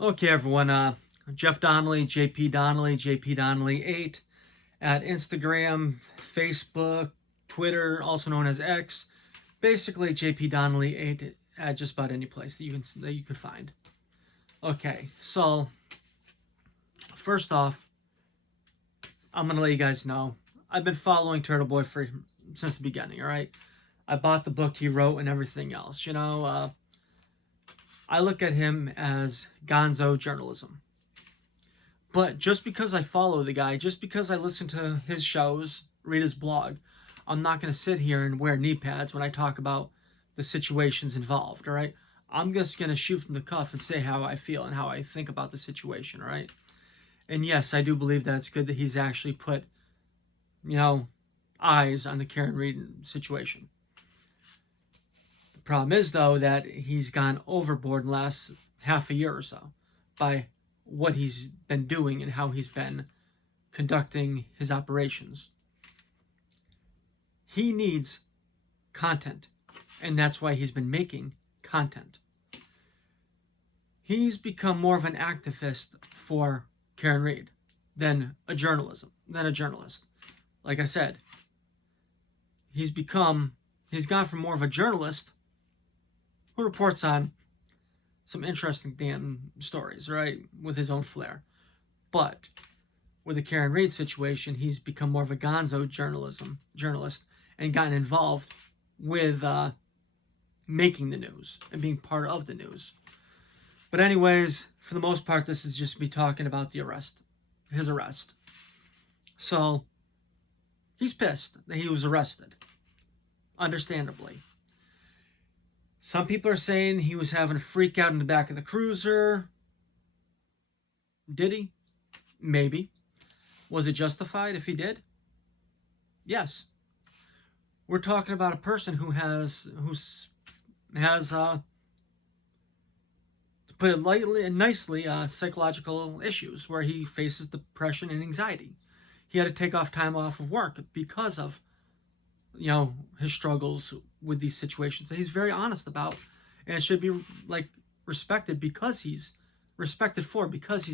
Okay, everyone. Jeff Donnelly, JP Donnelly, JP Donnelly 8 at Instagram, Facebook, Twitter, also known as X. Basically, JP Donnelly 8 at just about any place that you could find. Okay, so first off, I'm gonna let you guys know I've been following TurtleBoy since the beginning. All right, I bought the book he wrote and everything else. I look at him as gonzo journalism. But just because I follow the guy, just because I listen to his shows, read his blog, I'm not going to sit here and wear knee pads when I talk about the situations involved, all right? I'm just going to shoot from the cuff and say how I feel and how I think about the situation, all right? And yes, I do believe that it's good that he's actually put, eyes on the Karen Reed situation. The problem is, though, that he's gone overboard in the last half a year or so by what he's been doing and how he's been conducting his operations. He needs content, and that's why he's been making content. He's become more of an activist for Karen Reed than a journalist. Like I said, he's gone from more of a journalist who reports on some interesting damn stories, right, with his own flair. But with the Karen Reed situation, he's become more of a gonzo journalist and gotten involved with making the news and being part of the news. But anyways, for the most part, this is just me talking about his arrest. So he's pissed that he was arrested, understandably. Some people are saying he was having a freak out in the back of the cruiser. Did he? Maybe. Was it justified if he did? Yes. We're talking about a person who has to put it lightly and nicely, psychological issues where he faces depression and anxiety. He had to take time off of work because of his struggles with these situations that he's very honest about, and should be respected because he's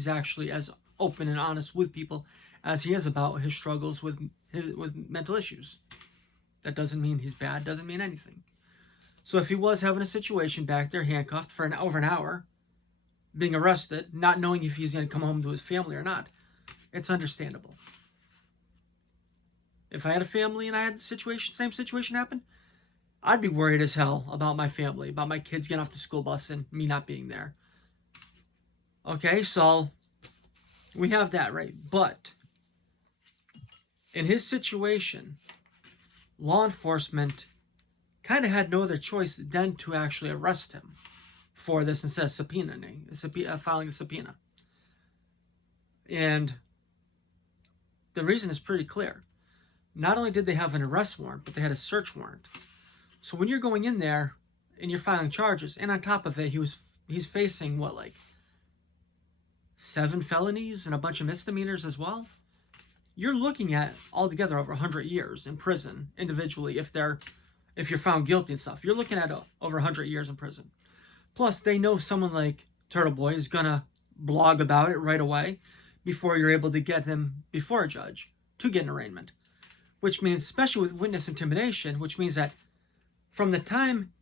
actually as open and honest with people as he is about his struggles with mental issues. That doesn't mean he's bad, doesn't mean anything. So if he was having a situation back there handcuffed for over an hour, being arrested, not knowing if he's going to come home to his family or not, it's understandable. If I had a family and I had the same situation happen, I'd be worried as hell about my family, about my kids getting off the school bus and me not being there. Okay, so we have that, right? But in his situation, law enforcement kind of had no other choice than to actually arrest him for this instead of filing a subpoena. And the reason is pretty clear. Not only did they have an arrest warrant, but they had a search warrant. So when you're going in there and you're filing charges, and on top of it, he's facing 7 felonies and a bunch of misdemeanors as well. You're looking at altogether over 100 years in prison individually if you're found guilty and stuff. You're looking at over 100 years in prison. Plus, they know someone like TurtleBoy is gonna blog about it right away before you're able to get him before a judge to get an arraignment. Which means, especially with witness intimidation, which means that from the time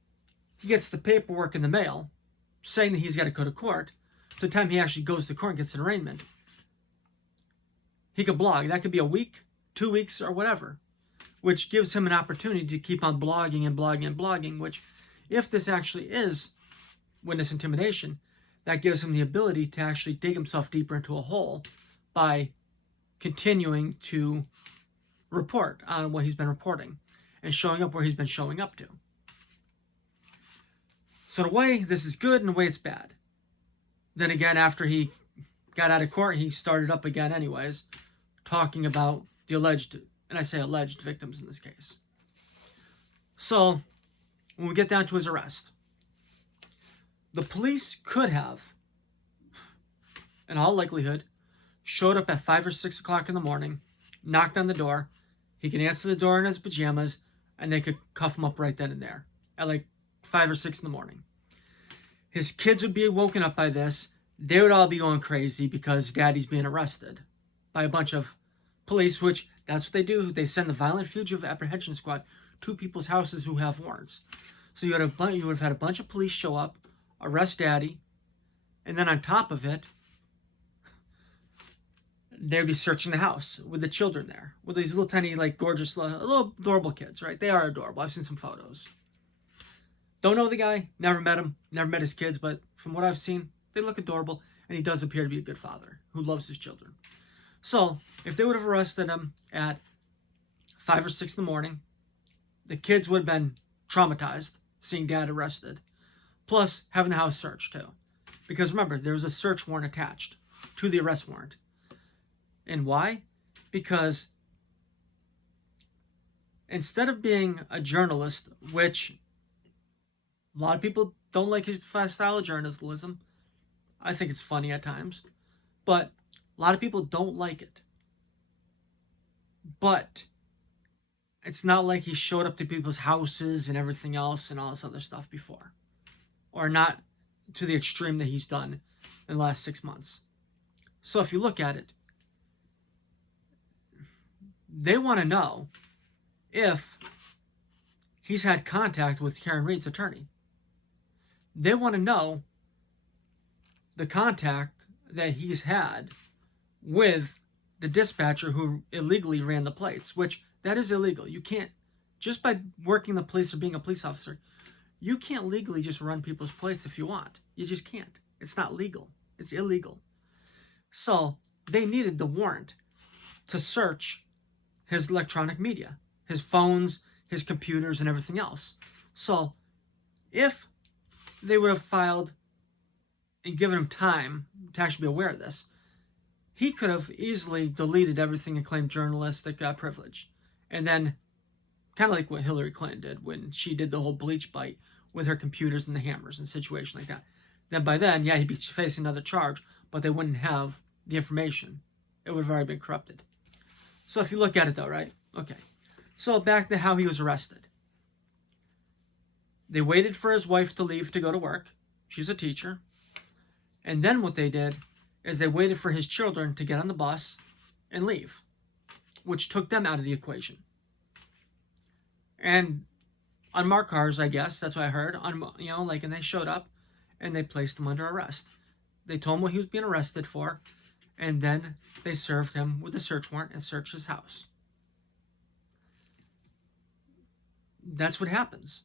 he gets the paperwork in the mail saying that he's got to go to court to the time he actually goes to court and gets an arraignment, he could blog. That could be a week, 2 weeks, or whatever, which gives him an opportunity to keep on blogging and blogging and blogging, which, if this actually is witness intimidation, that gives him the ability to actually dig himself deeper into a hole by continuing to report on what he's been reporting and showing up where he's been showing up to. So in a way, this is good, and in a way, it's bad. Then again, after he got out of court, he started up again anyways, talking about the alleged, and I say alleged victims in this case. So when we get down to his arrest, the police could have, in all likelihood, showed up at 5 or 6 o'clock in the morning, knocked on the door. He can answer the door in his pajamas, and they could cuff him up right then and there at 5 or 6 in the morning. His kids would be woken up by this. they would all be going crazy because daddy's being arrested by a bunch of police, which that's what they do. They send the violent fugitive apprehension squad to people's houses who have warrants. So you would have had a bunch of police show up, arrest daddy, and then on top of it, they'd be searching the house with the children there, with these little tiny, like, gorgeous, little adorable kids, right? They are adorable. I've seen some photos. Don't know the guy, never met him, never met his kids, but from what I've seen, they look adorable, and he does appear to be a good father who loves his children. So, if they would have arrested him at 5 or 6 in the morning, the kids would have been traumatized seeing dad arrested, plus having the house searched too. Because remember, there was a search warrant attached to the arrest warrant. And why? Because instead of being a journalist, which a lot of people don't like his style of journalism, I think it's funny at times, but a lot of people don't like it. But it's not like he showed up to people's houses and everything else and all this other stuff before. Or not to the extreme that he's done in the last 6 months. So if you look at it, they want to know if he's had contact with Karen Reed's attorney. They want to know the contact that he's had with the dispatcher who illegally ran the plates, which that is illegal. You can't, just by working the police or being a police officer, you can't legally just run people's plates if you want. You just can't. It's not legal. It's illegal. So they needed the warrant to search his electronic media, his phones, his computers, and everything else. So if they would have filed and given him time to actually be aware of this, he could have easily deleted everything and claimed journalistic privilege. And then, kind of like what Hillary Clinton did when she did the whole bleach bite with her computers and the hammers and situation like that. Then by then, yeah, he'd be facing another charge, but they wouldn't have the information. It would have already been corrupted. So if you look at it though, right? Okay. So back to how he was arrested. They waited for his wife to leave to go to work. She's a teacher. And then what they did is they waited for his children to get on the bus and leave, which took them out of the equation. And unmarked cars, I guess, that's what I heard, and they showed up and they placed him under arrest. They told him what he was being arrested for, and then they served him with a search warrant and searched his house. That's what happens.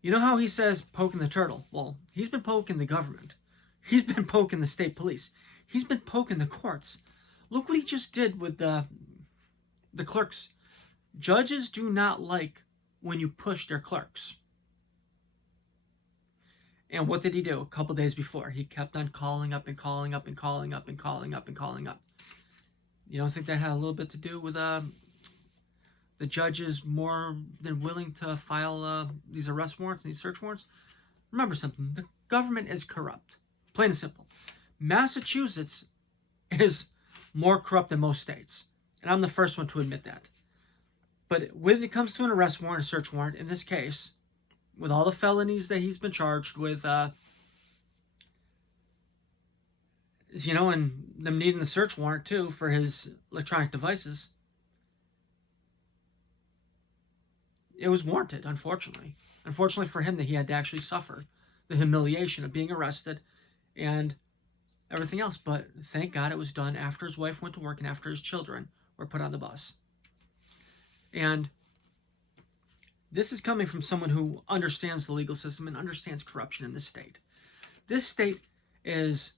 You know how he says poking the turtle? Well, he's been poking the government. He's been poking the state police. He's been poking the courts. Look what he just did with the clerks. Judges do not like when you push their clerks. And what did he do a couple days before? He kept on calling up and calling up and calling up and calling up and calling up. You don't think that had a little bit to do with the judges more than willing to file these arrest warrants and these search warrants? Remember something. The government is corrupt. Plain and simple. Massachusetts is more corrupt than most states. And I'm the first one to admit that. But when it comes to an arrest warrant, a search warrant, in this case, with all the felonies that he's been charged with, and them needing the search warrant too for his electronic devices, it was warranted, unfortunately. Unfortunately for him that he had to actually suffer the humiliation of being arrested and everything else. But thank God it was done after his wife went to work and after his children were put on the bus. And this is coming from someone who understands the legal system and understands corruption in this state. This state is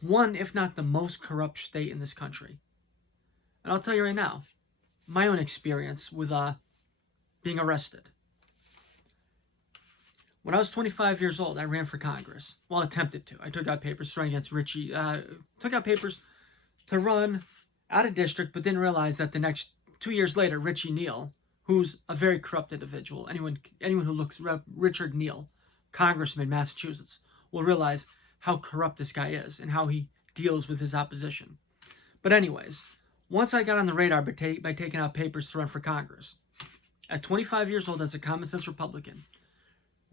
one, if not the most corrupt state in this country. And I'll tell you right now, my own experience with being arrested. When I was 25 years old, I ran for Congress. Well, attempted to. I took out papers to run against Richie. Took out papers to run out of district, but didn't realize that the next 2 years later, Richie Neal, who's a very corrupt individual, anyone who looks Richard Neal, congressman, Massachusetts, will realize how corrupt this guy is and how he deals with his opposition. But anyways, once I got on the radar by taking out papers to run for Congress, at 25 years old as a common sense Republican,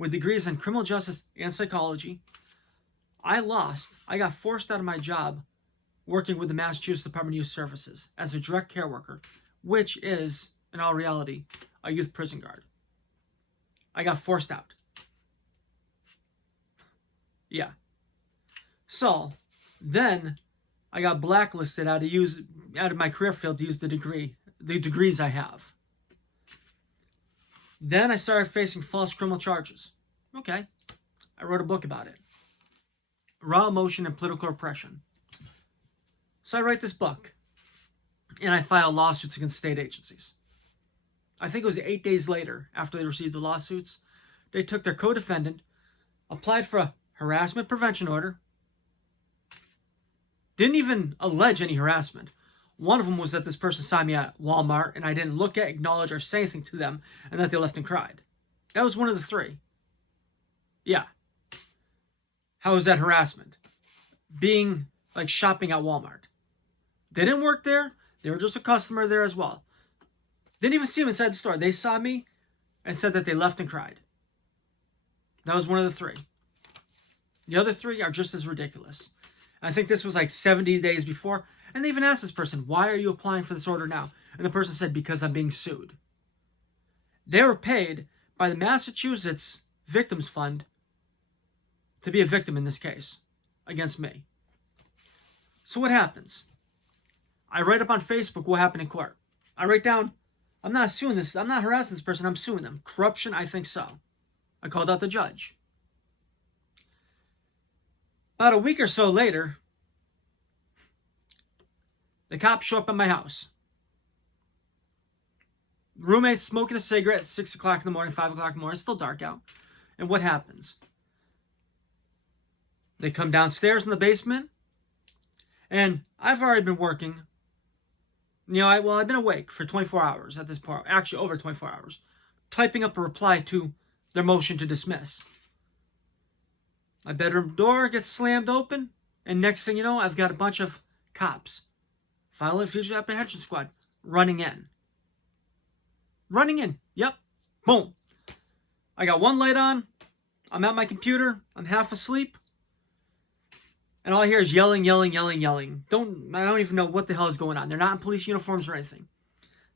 with degrees in criminal justice and psychology. I got forced out of my job working with the Massachusetts Department of Youth Services as a direct care worker, which is, in all reality, a youth prison guard. I got forced out. Yeah. So, then I got blacklisted out of my career field to use the degrees I have. Then I started facing false criminal charges. Okay. I wrote a book about it. Raw Emotion and Political Repression. So I write this book, and I file lawsuits against state agencies. I think it was 8 days later, after they received the lawsuits, they took their co-defendant, applied for a harassment prevention order, didn't even allege any harassment. One of them was that this person saw me at Walmart, and I didn't look at, acknowledge, or say anything to them, and that they left and cried. That was one of the three. Yeah. How is that harassment? Being like shopping at Walmart. They didn't work there. They were just a customer there as well. Didn't even see them inside the store. They saw me and said that they left and cried. That was one of the three. The other three are just as ridiculous. I think this was like 70 days before. And they even asked this person, why are you applying for this order now? And the person said, because I'm being sued. They were paid by the Massachusetts Victims Fund to be a victim in this case against me. So what happens? I write up on Facebook what happened in court. I write down, I'm not harassing this person, I'm suing them. Corruption, I think so. I called out the judge. About a week or so later, the cops show up at my house. Roommate's smoking a cigarette at 6 o'clock in the morning, 5 o'clock in the morning. It's still dark out. And what happens? They come downstairs in the basement. And I've already been working. I've been awake for 24 hours at this point. Actually, over 24 hours. Typing up a reply to their motion to dismiss. My bedroom door gets slammed open. And next thing you know, I've got a bunch of cops. Violent Fugitive Apprehension Squad. Running in. Yep. Boom. I got one light on. I'm at my computer. I'm half asleep. And all I hear is yelling. I don't even know what the hell is going on. They're not in police uniforms or anything.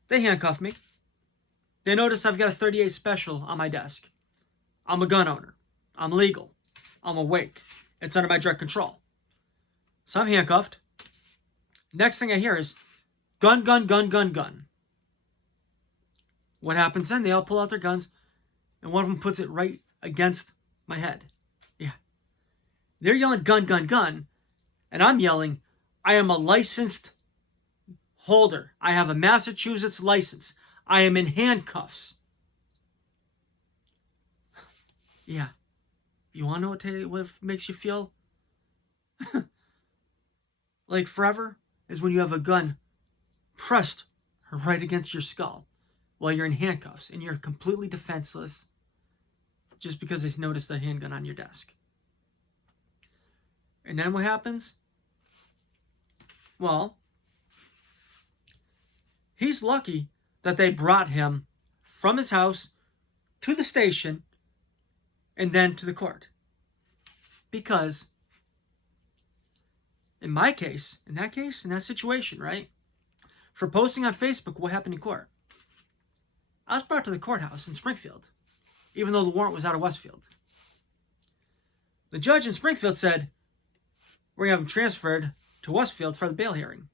They handcuff me. They notice I've got a 38 special on my desk. I'm a gun owner. I'm legal. I'm awake. It's under my direct control. So I'm handcuffed. Next thing I hear is gun. What happens then? They all pull out their guns, and one of them puts it right against my head. Yeah. They're yelling gun, and I'm yelling, I am a licensed holder. I have a Massachusetts license. I am in handcuffs. Yeah. You want to know what makes you feel like forever? Is when you have a gun pressed right against your skull while you're in handcuffs and you're completely defenseless just because they noticed a handgun on your desk. And then what happens? Well, he's lucky that they brought him from his house to the station and then to the court. Because in that situation, right? For posting on Facebook what happened in court, I was brought to the courthouse in Springfield, even though the warrant was out of Westfield. The judge in Springfield said, we're going to have him transferred to Westfield for the bail hearing.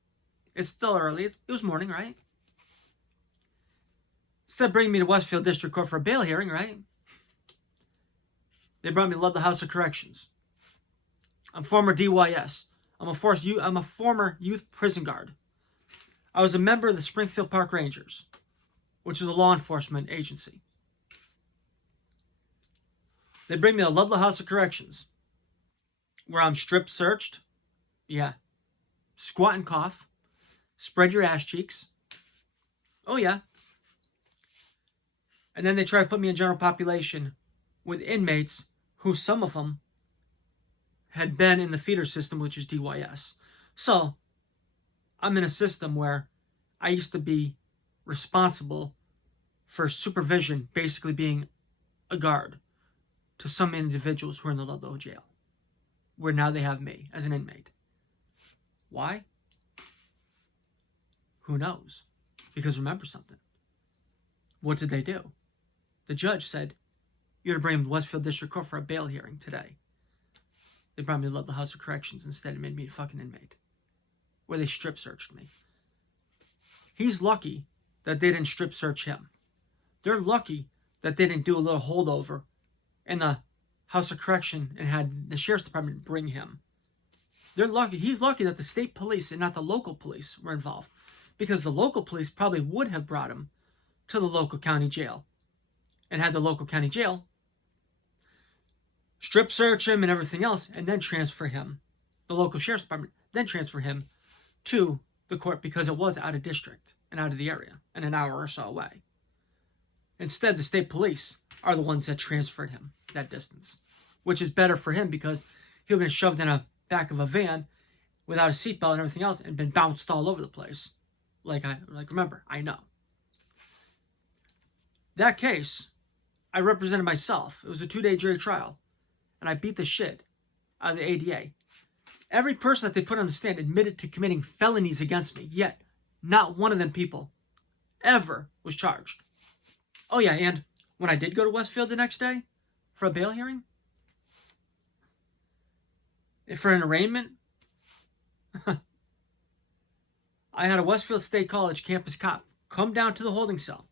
It's still early. It was morning, right? Instead of bringing me to Westfield District Court for a bail hearing, right? They brought me to Ludlow House of Corrections. I'm former DYS. I'm a former youth prison guard. I was a member of the Springfield Park Rangers, which is a law enforcement agency. They bring me to Ludlow House of Corrections, where I'm strip searched. Yeah. Squat and cough. Spread your ass cheeks. Oh, yeah. And then they try to put me in general population with inmates who some of them had been in the feeder system, which is DYS. So, I'm in a system where I used to be responsible for supervision, basically being a guard. to some individuals who are in the Ludlow jail, where now they have me as an inmate. Why? Who knows? Because remember something. What did they do? The judge said, you're to bring him to Westfield District Court for a bail hearing today. They brought me to Ludlow House of Corrections instead and made me a fucking inmate, where they strip searched me. He's lucky that they didn't strip search him. They're lucky that they didn't do a little holdover in the House of Correction and had the Sheriff's Department bring him. They're lucky. He's lucky that the state police and not the local police were involved, because the local police probably would have brought him to the local county jail and had the local county jail strip search him and everything else, and then transfer him, the local sheriff's department, then transfer him to the court because it was out of district and out of the area and an hour or so away. Instead, the state police are the ones that transferred him that distance, which is better for him because he would have been shoved in a back of a van without a seatbelt and everything else and been bounced all over the place. Remember, I know. That case, I represented myself. It was a 2-day jury trial, and I beat the shit out of the ADA. Every person that they put on the stand admitted to committing felonies against me, yet not one of them people ever was charged. Oh yeah, and when I did go to Westfield the next day for a bail hearing, for an arraignment, I had a Westfield State College campus cop come down to the holding cell.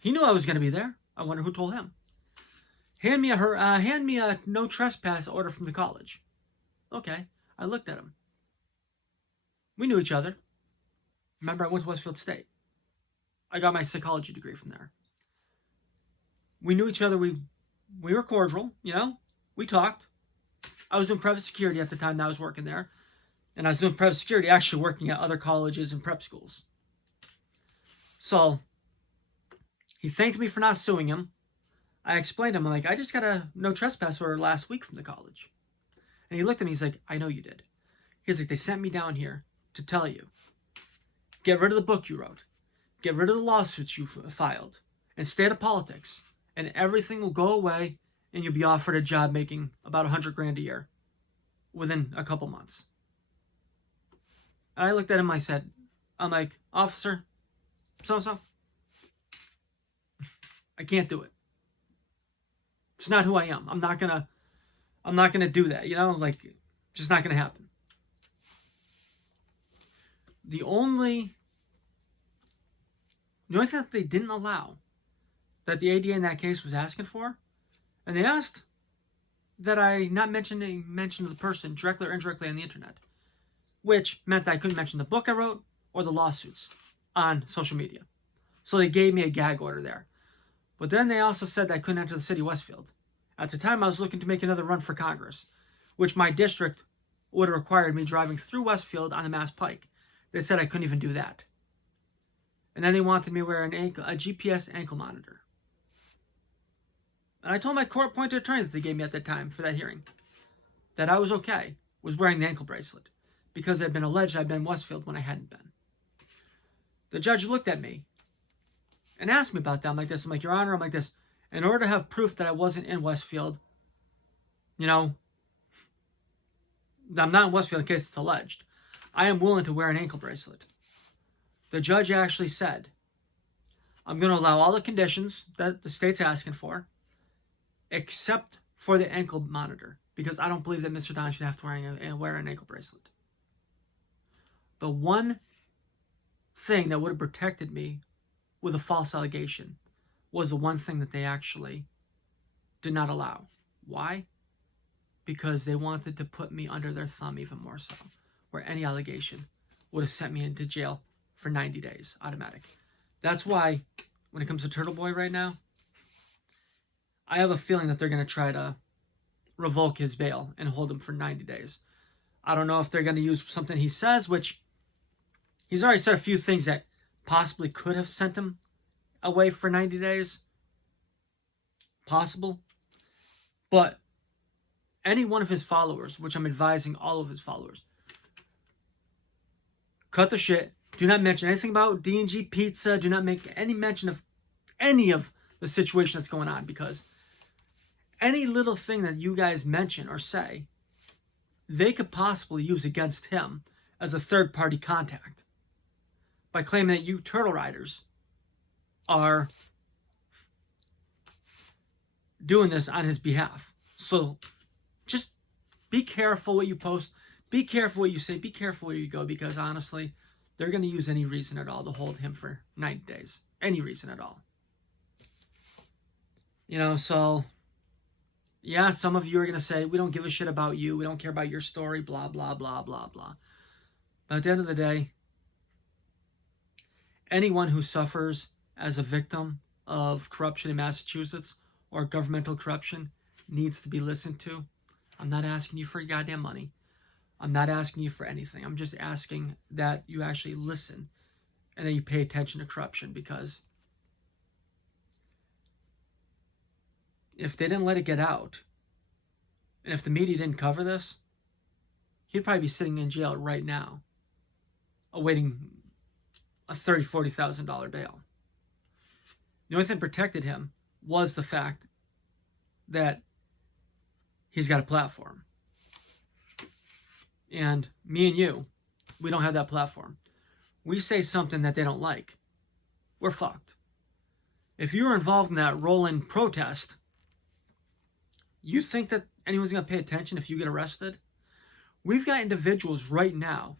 He knew I was going to be there. I wonder who told him. Hand me a no trespass order from the college. Okay, I looked at him. We knew each other. Remember, I went to Westfield State. I got my psychology degree from there. We knew each other. We were cordial, you know. We talked. I was doing private security at the time that I was working there. And I was doing private security actually working at other colleges and prep schools. So, he thanked me for not suing him. I explained to him, I'm like, I just got a no trespass order last week from the college. And he looked at me, he's like, I know you did. He's like, they sent me down here to tell you, get rid of the book you wrote. Get rid of the lawsuits you filed. And stay out of politics. And everything will go away and you'll be offered a job making about $100,000 a year within a couple months. And I looked at him, I'm like, officer, so-and-so, I can't do it. It's not who I am. I'm not gonna do that, you know, just not gonna happen. The only thing that they didn't allow that the ADA in that case was asking for, and they asked that I not mention the person directly or indirectly on the internet, which meant that I couldn't mention the book I wrote or the lawsuits on social media. So they gave me a gag order there. But then they also said that I couldn't enter the city of Westfield. At the time, I was looking to make another run for Congress, which my district would have required me driving through Westfield on the Mass Pike. They said I couldn't even do that. And then they wanted me to wear a GPS ankle monitor. And I told my court-appointed attorney that they gave me at that time for that hearing that I was okay with wearing the ankle bracelet because it had been alleged I'd been in Westfield when I hadn't been. The judge looked at me and asked me about that. I'm like, Your Honor, I'm like this. In order to have proof that I wasn't in Westfield, you know, I'm not in Westfield in case it's alleged, I am willing to wear an ankle bracelet. The judge actually said, I'm going to allow all the conditions that the state's asking for, except for the ankle monitor, because I don't believe that Mr. Don should have to wear an ankle bracelet. The one thing that would have protected me with a false allegation was the one thing that they actually did not allow. Why? Because they wanted to put me under their thumb even more so, where any allegation would have sent me into jail for 90 days, automatic. That's why, when it comes to TurtleBoy right now, I have a feeling that they're going to try to revoke his bail and hold him for 90 days. I don't know if they're going to use something he says, which he's already said a few things that possibly could have sent him away for 90 days. Possible. But any one of his followers, which I'm advising all of his followers, cut the shit. Do not mention anything about D&G Pizza. Do not make any mention of any of the situation that's going on, because any little thing that you guys mention or say, they could possibly use against him as a third-party contact by claiming that you turtle riders are doing this on his behalf. So just be careful what you post, be careful what you say, be careful where you go, because honestly, they're going to use any reason at all to hold him for 90 days. Any reason at all. You know, so yeah, some of you are going to say, we don't give a shit about you, we don't care about your story, blah, blah, blah, blah, blah. But at the end of the day, anyone who suffers as a victim of corruption in Massachusetts or governmental corruption needs to be listened to. I'm not asking you for your goddamn money. I'm not asking you for anything. I'm just asking that you actually listen and that you pay attention to corruption, because if they didn't let it get out, and if the media didn't cover this, he'd probably be sitting in jail right now, awaiting a $30,000, $40,000 bail. The only thing that protected him was the fact that he's got a platform. And me and you, we don't have that platform. We say something that they don't like, we're fucked. If you were involved in that roll-in protest, you think that anyone's going to pay attention if you get arrested? We've got individuals right now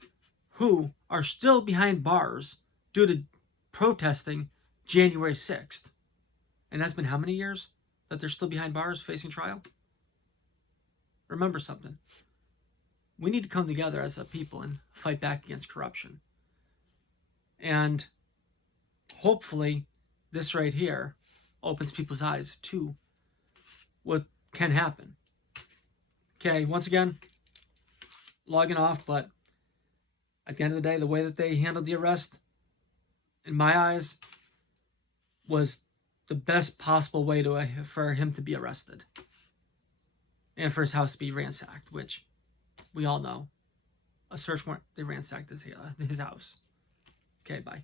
who are still behind bars due to protesting January 6th. And that's been how many years that they're still behind bars facing trial? Remember something. We need to come together as a people and fight back against corruption. And hopefully this right here opens people's eyes to what can happen. Okay, once again, logging off, but at the end of the day, the way that they handled the arrest, in my eyes, was the best possible way for him to be arrested. And for his house to be ransacked, which we all know. A search warrant, they ransacked his house. Okay, bye.